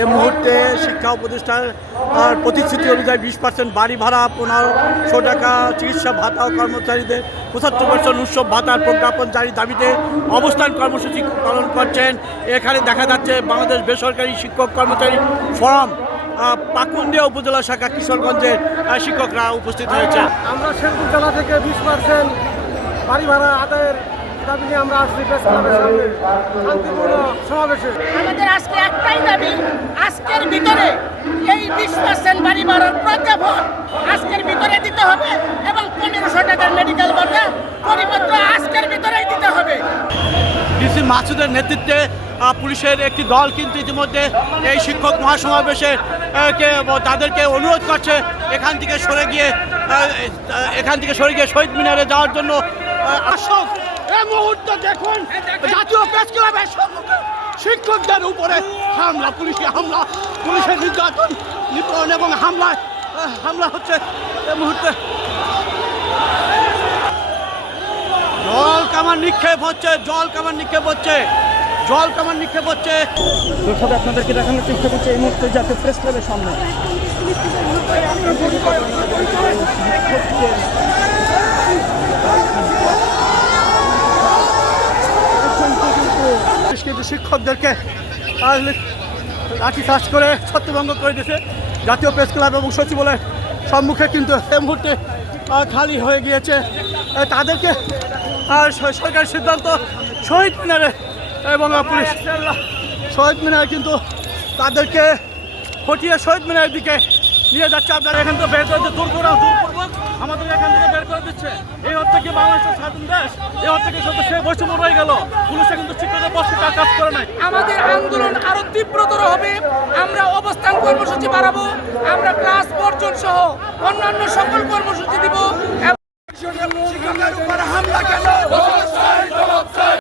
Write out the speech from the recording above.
এ মুহূর্তে শিক্ষা প্রতিষ্ঠান প্রতিশ্রুতি অনুযায়ী বিশ পার্সেন্ট বাড়ি ভাড়া পনেরোশো টাকা চিকিৎসা ভাতা ও কর্মচারীদের পঁচাত্তর পার্সেন্ট উৎসব ভাতার প্রজ্ঞাপন জারি দাবিতে অবস্থান কর্মসূচি পালন করছেন। এখানে দেখা যাচ্ছে বাংলাদেশ বেসরকারি শিক্ষক কর্মচারী ফোরাম পাকুন্দিয়া উপজেলা শাখা কিশোরগঞ্জের শিক্ষকরা উপস্থিত হয়েছে। আমরা শেরপুর জেলা থেকে বিশ পার্সেন্ট বাড়ি ভাড়া আদায়ের দাবি নিয়ে আমরা আসছি প্রেস ক্লাবের সামনে। শান্তিপূর্ণ সমাবেশে। আমাদের আজকে একটাই দাবি আজকের ভিতরে এই বিশ পার্সেন্ট বাড়ি ভাড়ার প্রজ্ঞাপন আজকের ভিতরে দিতে হবে এবং পনেরোশো টাকার মেডিকেল ভাতা পরিপত্র আজকের ভিতরেই দিতে হবে। ডিসি মাসুদের নেতৃত্বে পুলিশের একটি দল কিন্তু ইতিমধ্যে এই শিক্ষক মহাসমাবেশে তাদেরকে অনুরোধ করছে এখান থেকে সরে গিয়ে এখান থেকে সরে গিয়ে শহীদ মিনারে যাওয়ার জন্য আসক এই মুহূর্তে দেখুন, জাতীয় প্রেস ক্লাবের শিক্ষকদের উপরে হামলা, পুলিশি হামলা, পুলিশের নির্যাতন, নিপীড়ন এবং হামলায় হামলা হচ্ছে এই মুহূর্তে। জল কামান নিক্ষেপ হচ্ছে, জল কামান নিক্ষেপ হচ্ছে, জল কামান নিক্ষেপ হচ্ছে। দর্শক, আপনাদেরকে দেখানোর চেষ্টা করছি এই মুহূর্তে জাতীয় প্রেস ক্লাবের সামনে। পুলিশ শিক্ষকদেরকে লাঠি চাষ করে ছত্রভঙ্গ করে দিয়েছে। জাতীয় প্রেস ক্লাব এবং সচিবালয়ের সম্মুখে কিন্তু এই মুহূর্তে খালি হয়ে গিয়েছে। তাদেরকে আর স- সরকারের সিদ্ধান্ত, শহীদ মিনারে এবং পুলিশ। শহীদ মিনারে কিন্তু তাদেরকে হটিয়ে শহীদ মিনারের দিকে নিয়ে যাচ্ছে। আপনারা এখান থেকে বের করে দূর করে দূর করব আমাদের এখান থেকে বের করে দিচ্ছে। এই হচ্ছে কি বাংলাদেশের স্বাধীন দেশ এই হচ্ছে কি শুধু সে বৈষম্য রয়ে গেল। পুলিশে কিন্তু শিক্ষকের পক্ষে কাজ করে নাই। আমাদের আন্দোলন আরও তীব্রতর হবে। আমরা অবস্থান কর্মসূচি বাড়াবো। আমরা ক্লাস বর্জন সহ অন্যান্য সকল কর্মসূচি দিব। শিক্ষকের উপরে হামলা কেন?